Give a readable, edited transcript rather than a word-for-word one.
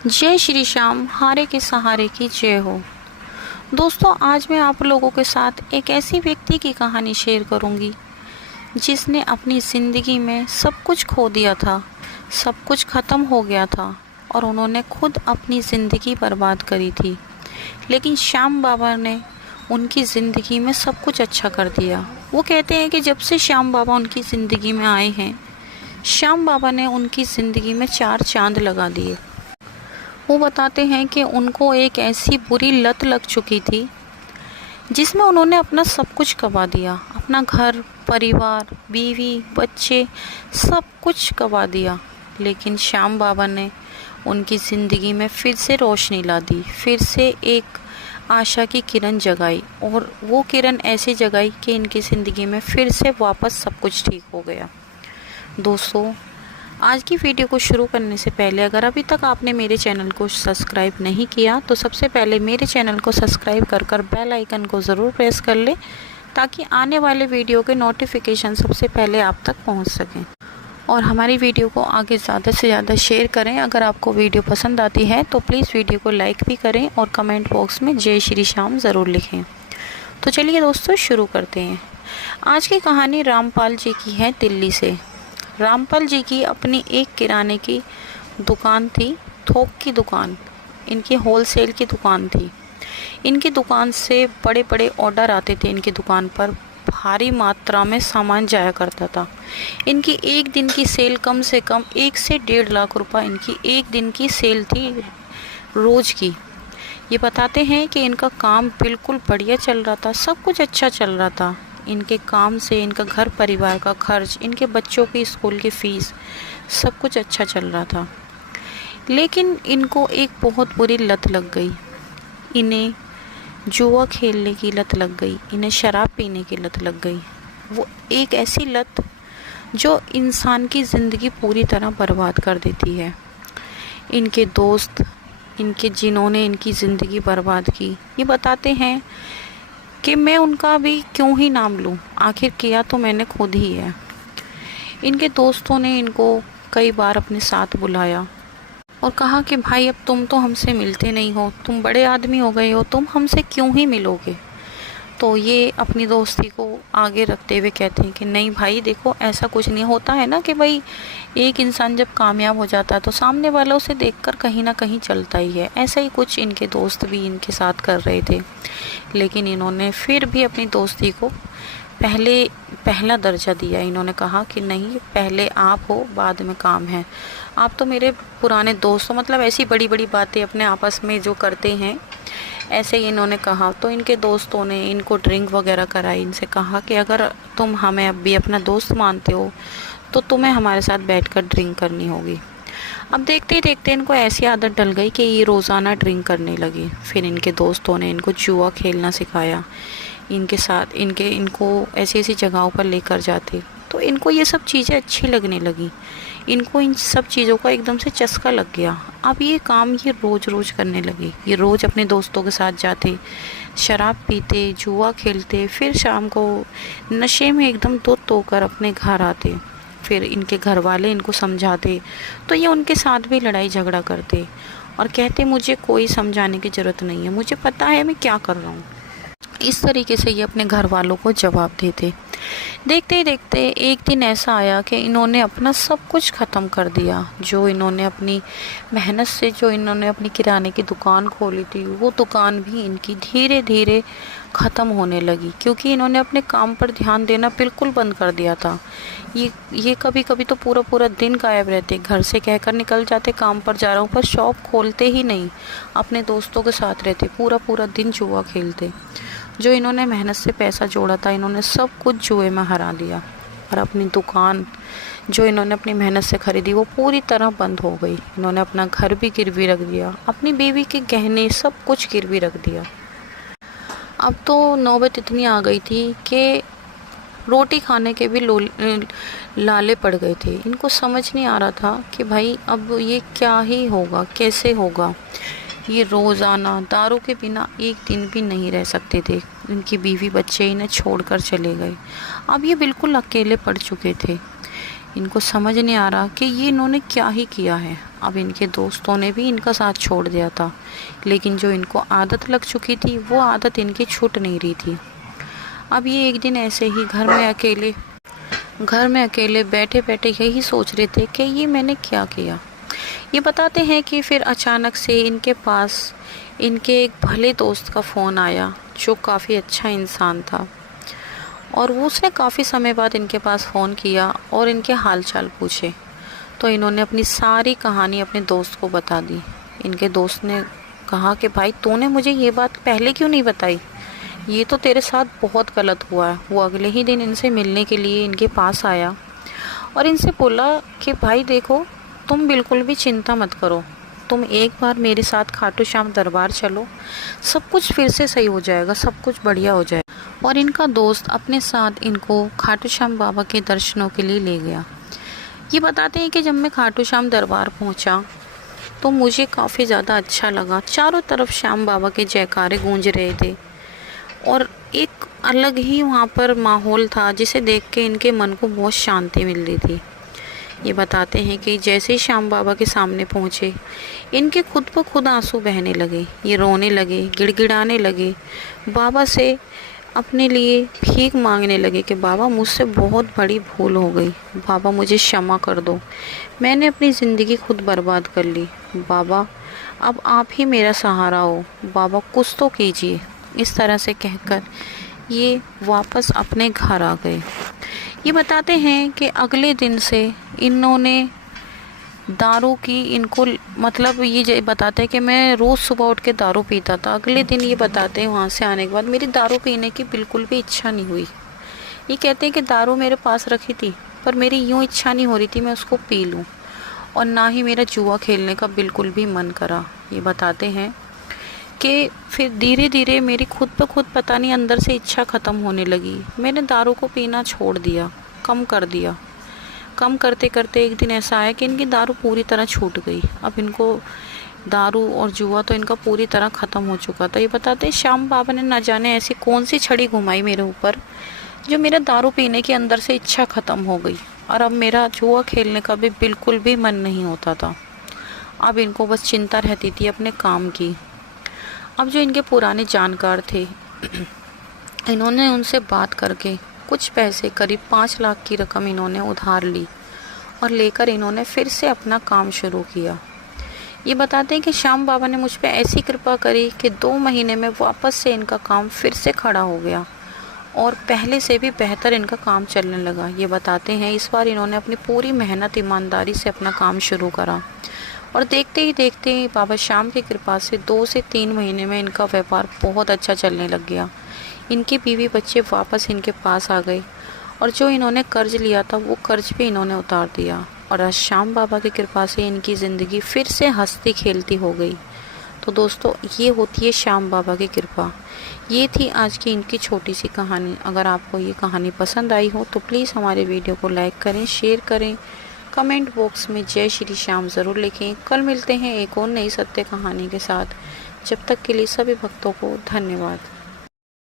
जय श्री श्याम, हारे के सहारे की जय हो। दोस्तों, आज मैं आप लोगों के साथ एक ऐसी व्यक्ति की कहानी शेयर करूंगी जिसने अपनी ज़िंदगी में सब कुछ खो दिया था, सब कुछ ख़त्म हो गया था और उन्होंने खुद अपनी ज़िंदगी बर्बाद करी थी। लेकिन श्याम बाबा ने उनकी ज़िंदगी में सब कुछ अच्छा कर दिया। वो कहते हैं कि जब से श्याम बाबा उनकी ज़िंदगी में आए हैं, श्याम बाबा ने उनकी ज़िंदगी में 4 चांद लगा दिए। वो बताते हैं कि उनको एक ऐसी बुरी लत लग चुकी थी जिसमें उन्होंने अपना सब कुछ गंवा दिया, अपना घर, परिवार, बीवी, बच्चे, सब कुछ गंवा दिया। लेकिन श्याम बाबा ने उनकी ज़िंदगी में फिर से रोशनी ला दी, फिर से एक आशा की किरण जगाई और वो किरण ऐसे जगाई कि इनकी ज़िंदगी में फिर से वापस सब कुछ ठीक हो गया। दोस्तों, आज की वीडियो को शुरू करने से पहले अगर अभी तक आपने मेरे चैनल को सब्सक्राइब नहीं किया तो सबसे पहले मेरे चैनल को सब्सक्राइब कर बेल आइकन को ज़रूर प्रेस कर ले ताकि आने वाले वीडियो के नोटिफिकेशन सबसे पहले आप तक पहुंच सकें। और हमारी वीडियो को आगे ज़्यादा से ज़्यादा शेयर करें। अगर आपको वीडियो पसंद आती है तो प्लीज़ वीडियो को लाइक भी करें और कमेंट बॉक्स में जय श्री श्याम ज़रूर लिखें। तो चलिए दोस्तों, शुरू करते हैं। आज की कहानी रामपाल जी की है, दिल्ली से। रामपाल जी की अपनी एक किराने की दुकान थी, थोक की दुकान, इनकी होलसेल की दुकान थी। इनकी दुकान से बड़े बड़े ऑर्डर आते थे। इनकी दुकान पर भारी मात्रा में सामान जाया करता था। इनकी एक दिन की सेल कम से कम 1 से 1.5 लाख रुपए इनकी एक दिन की सेल थी, रोज़ की। ये बताते हैं कि इनका काम बिल्कुल बढ़िया चल रहा था, सब कुछ अच्छा चल रहा था। इनके काम से इनका घर परिवार का खर्च, इनके बच्चों की स्कूल की फ़ीस, सब कुछ अच्छा चल रहा था। लेकिन इनको एक बहुत बुरी लत लग गई। इन्हें जुआ खेलने की लत लग गई, इन्हें शराब पीने की लत लग गई। वो एक ऐसी लत जो इंसान की ज़िंदगी पूरी तरह बर्बाद कर देती है। इनके दोस्त, जिन्होंने इनकी ज़िंदगी बर्बाद की, ये बताते हैं कि मैं उनका भी क्यों ही नाम लूं, आखिर किया तो मैंने खुद ही है। इनके दोस्तों ने इनको कई बार अपने साथ बुलाया और कहा कि भाई, अब तुम तो हमसे मिलते नहीं हो, तुम बड़े आदमी हो गए हो, तुम हमसे क्यों ही मिलोगे। तो ये अपनी दोस्ती को आगे रखते हुए कहते हैं कि नहीं भाई, देखो ऐसा कुछ नहीं होता है ना कि भाई एक इंसान जब कामयाब हो जाता है तो सामने वालों से देखकर कहीं ना कहीं चलता ही है। ऐसा ही कुछ इनके दोस्त भी इनके साथ कर रहे थे। लेकिन इन्होंने फिर भी अपनी दोस्ती को पहला दर्जा दिया। इन्होंने कहा कि नहीं, पहले आप हो, बाद में काम है। आप तो मेरे पुराने दोस्त हो, मतलब ऐसी बड़ी बड़ी बातें अपने आपस में जो करते हैं, ऐसे ही इन्होंने कहा। तो इनके दोस्तों ने इनको ड्रिंक वगैरह कराई। इनसे कहा कि अगर तुम हमें अब भी अपना दोस्त मानते हो तो तुम्हें हमारे साथ बैठकर ड्रिंक करनी होगी। अब देखते ही देखते इनको ऐसी आदत डल गई कि ये रोज़ाना ड्रिंक करने लगी। फिर इनके दोस्तों ने इनको जुआ खेलना सिखाया। इनके साथ इनको ऐसी ऐसी जगहों पर लेकर जाते, तो इनको ये सब चीज़ें अच्छी लगने लगी। इनको इन सब चीज़ों का एकदम से चस्का लग गया। अब ये काम ये रोज़ करने लगे। ये रोज़ अपने दोस्तों के साथ जाते, शराब पीते, जुआ खेलते, फिर शाम को नशे में एकदम धुत होकर अपने घर आते। फिर इनके घर वाले इनको समझाते तो ये उनके साथ भी लड़ाई झगड़ा करते और कहते मुझे कोई समझाने की ज़रूरत नहीं है, मुझे पता है मैं क्या कर रहा हूँ। इस तरीके से ये अपने घर वालों को जवाब देते। देखते ही देखते एक दिन ऐसा आया कि इन्होंने अपना सब कुछ ख़त्म कर दिया। जो इन्होंने अपनी मेहनत से जो इन्होंने अपनी किराने की दुकान खोली थी, वो दुकान भी इनकी धीरे धीरे ख़त्म होने लगी, क्योंकि इन्होंने अपने काम पर ध्यान देना बिल्कुल बंद कर दिया था। ये कभी कभी तो पूरा पूरा दिन गायब रहते, घर से कहकर निकल जाते काम पर जा रहा हूँ, पर शॉप खोलते ही नहीं, अपने दोस्तों के साथ रहते, पूरा पूरा दिन जुआ खेलते। जो इन्होंने मेहनत से पैसा जोड़ा था, इन्होंने सब कुछ जुए में हरा दिया और अपनी दुकान जो इन्होंने अपनी मेहनत से ख़रीदी वो पूरी तरह बंद हो गई। इन्होंने अपना घर भी गिरवी रख दिया, अपनी बीवी के गहने सब कुछ गिरवी रख दिया। अब तो नौबत इतनी आ गई थी कि रोटी खाने के भी लाले पड़ गए थे। इनको समझ नहीं आ रहा था कि भाई अब ये क्या ही होगा, कैसे होगा। ये रोज़ाना दारू के बिना एक दिन भी नहीं रह सकते थे। इनकी बीवी बच्चे इन्हें छोड़कर चले गए। अब ये बिल्कुल अकेले पड़ चुके थे। इनको समझ नहीं आ रहा कि ये इन्होंने क्या ही किया है। अब इनके दोस्तों ने भी इनका साथ छोड़ दिया था, लेकिन जो इनको आदत लग चुकी थी वो आदत इनकी छूट नहीं रही थी। अब ये एक दिन ऐसे ही घर में अकेले बैठे बैठे यही सोच रहे थे कि ये मैंने क्या किया। ये बताते हैं कि फिर अचानक से इनके पास इनके एक भले दोस्त का फ़ोन आया, जो काफ़ी अच्छा इंसान था, और वो उसने काफ़ी समय बाद इनके पास फ़ोन किया और इनके हाल चाल पूछे। तो इन्होंने अपनी सारी कहानी अपने दोस्त को बता दी। इनके दोस्त ने कहा कि भाई तूने मुझे ये बात पहले क्यों नहीं बताई, ये तो तेरे साथ बहुत गलत हुआ है। वो अगले ही दिन इनसे मिलने के लिए इनके पास आया और इनसे बोला कि भाई देखो, तुम बिल्कुल भी चिंता मत करो, तुम एक बार मेरे साथ खाटू श्याम दरबार चलो, सब कुछ फिर से सही हो जाएगा, सब कुछ बढ़िया हो जाएगा। और इनका दोस्त अपने साथ इनको खाटू श्याम बाबा के दर्शनों के लिए ले गया। ये बताते हैं कि जब मैं खाटू श्याम दरबार पहुंचा तो मुझे काफ़ी ज़्यादा अच्छा लगा। चारों तरफ श्याम बाबा के जयकारे गूंज रहे थे और एक अलग ही वहाँ पर माहौल था, जिसे देख के इनके मन को बहुत शांति मिल रही थी। ये बताते हैं कि जैसे ही श्याम बाबा के सामने पहुँचे, इनके खुद ब खुद आंसू बहने लगे। ये रोने लगे, गिड़गिड़ाने लगे, बाबा से अपने लिए भीख मांगने लगे कि बाबा मुझसे बहुत बड़ी भूल हो गई, बाबा मुझे क्षमा कर दो, मैंने अपनी ज़िंदगी खुद बर्बाद कर ली, बाबा अब आप ही मेरा सहारा हो, बाबा कुछ तो कीजिए। इस तरह से कहकर ये वापस अपने घर आ गए। ये बताते हैं कि अगले दिन से इन्होंने दारू की इनको मतलब ये बताते हैं कि मैं रोज़ सुबह उठ के दारू पीता था। अगले दिन ये बताते हैं वहाँ से आने के बाद मेरी दारू पीने की बिल्कुल भी इच्छा नहीं हुई। ये कहते हैं कि दारू मेरे पास रखी थी, पर मेरी यूँ इच्छा नहीं हो रही थी मैं उसको पी लूँ, और ना ही मेरा जुआ खेलने का बिल्कुल भी मन करा। ये बताते हैं कि फिर धीरे धीरे मेरी खुद ब खुद पता नहीं अंदर से इच्छा ख़त्म होने लगी। मैंने दारू को पीना छोड़ दिया, कम कर दिया। कम करते करते एक दिन ऐसा आया कि इनकी दारू पूरी तरह छूट गई। अब इनको दारू और जुआ तो इनका पूरी तरह ख़त्म हो चुका था। ये बताते हैं श्याम बाबा ने न जाने ऐसी कौन सी छड़ी घुमाई मेरे ऊपर, जो मेरा दारू पीने की अंदर से इच्छा ख़त्म हो गई, और अब मेरा जुआ खेलने का भी बिल्कुल भी मन नहीं होता था। अब इनको बस चिंता रहती थी अपने काम की। अब जो इनके पुराने जानकार थे इन्होंने उनसे बात करके कुछ पैसे, करीब 5 लाख की रकम इन्होंने उधार ली और लेकर इन्होंने फिर से अपना काम शुरू किया। ये बताते हैं कि श्याम बाबा ने मुझ पे ऐसी कृपा करी कि 2 महीने में वापस से इनका काम फिर से खड़ा हो गया और पहले से भी बेहतर इनका काम चलने लगा। ये बताते हैं इस बार इन्होंने अपनी पूरी मेहनत ईमानदारी से अपना काम शुरू करा और देखते ही देखते बाबा श्याम की कृपा से 2 से 3 महीने में इनका व्यापार बहुत अच्छा चलने लग गया। इनके बीवी बच्चे वापस इनके पास आ गए और जो इन्होंने कर्ज लिया था वो कर्ज भी इन्होंने उतार दिया, और आज श्याम बाबा की कृपा से इनकी ज़िंदगी फिर से हंसती खेलती हो गई। तो दोस्तों, ये होती है श्याम बाबा की कृपा। ये थी आज की इनकी छोटी सी कहानी। अगर आपको ये कहानी पसंद आई हो तो प्लीज़ हमारे वीडियो को लाइक करें, शेयर करें, कमेंट बॉक्स में जय श्री श्याम ज़रूर लिखें। कल मिलते हैं एक और नई सत्य कहानी के साथ। जब तक के लिए सभी भक्तों को धन्यवाद।